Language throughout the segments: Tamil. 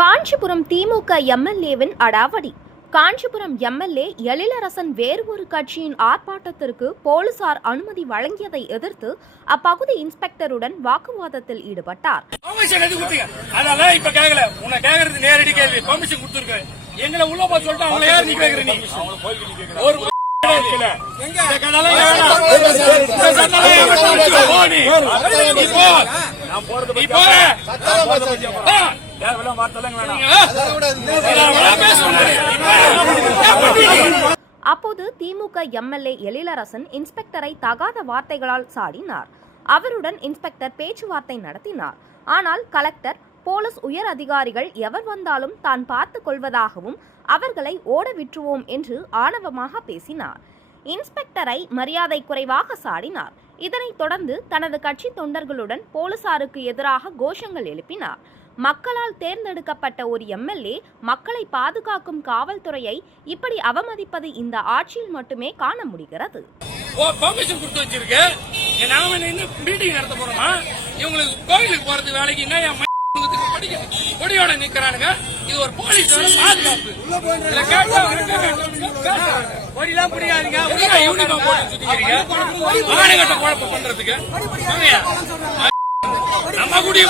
காஞ்சிபுரம் திமுக எம்எல்ஏவின் அடாவடி. காஞ்சிபுரம் எம்எல்ஏ எழிலரசன் வேறு ஒரு கட்சியின் ஆர்ப்பாட்டத்திற்கு போலீசார் அனுமதி வழங்கியதை எதிர்த்து அப்பகுதி இன்ஸ்பெக்டருடன் வாக்குவாதத்தில் ஈடுபட்டார். அப்போது திமுக எம்எல்ஏ எழிலரசன் இன்ஸ்பெக்டரை தகாத வார்த்தைகளால் சாடினார். அவருடன் இன்ஸ்பெக்டர் பேச்சுவார்த்தை நடத்தினார். ஆனால் கலெக்டர், போலீஸ் உயர் அதிகாரிகள் எவர் வந்தாலும் தான் பார்த்துக் கொள்வதாகவும் அவர்களை ஓட விட்டுருவோம் என்று ஆணவமாக பேசினார். இன்ஸ்பெக்டரை மரியாதை குறைவாக சாடினார். இதனைத் தொடர்ந்து தனது கட்சி தொண்டர்களுடன் போலீசாருக்கு எதிராக கோஷங்கள் எழுப்பினார். மக்களால் தேர்ந்தெடுக்கப்பட்ட ஒரு எம்எல்ஏ மக்களை பாதுகாக்கும் காவல்துறையை இப்படி அவமதிப்பது இந்த ஆட்சியில் மட்டுமே காண முடிகிறது. கொடியோட நிக்கிறானுங்க. இது ஒரு போலீஸ் பாதுகாப்பு. கொடிலாம் புரியாதுங்க. மாநகட்ட குழப்பம் பண்றதுக்கு நம்ம கூடிய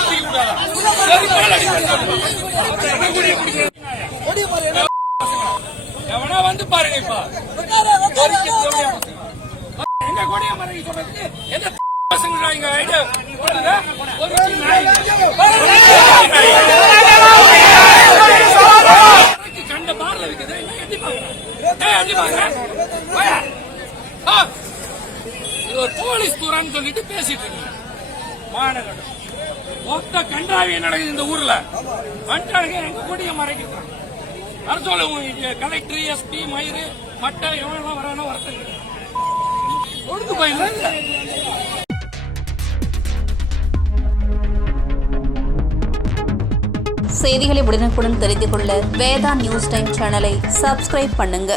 எவனா வந்து பாருங்க. இப்ப எங்க கொடிய மறைக்க சொல்றதுக்கு எந்த பசங்க இங்க கண்ட பார்ல இருக்குது. இது ஒரு போலீஸ் துறைன்னு சொல்லிட்டு பேசிட்டு இருக்கீங்க. மாநகரம் மொத்த கண்டாவிய நடக்குது இந்த ஊர்ல. வந்துட்டானுங்க, எங்க கொடிய மறைக்கிறாங்க. வர சொல்ல கலெக்டர், எஸ்பி, மயிறு, மட்டை எவ்வளவு வரானோ வரத்துக்கு ஒழுங்கு பயில. செய்திகளை உடனுக்குடன் தெரிந்து கொள்ள வேதா நியூஸ் டைம் சேனலை சப்ஸ்கிரைப் பண்ணுங்க.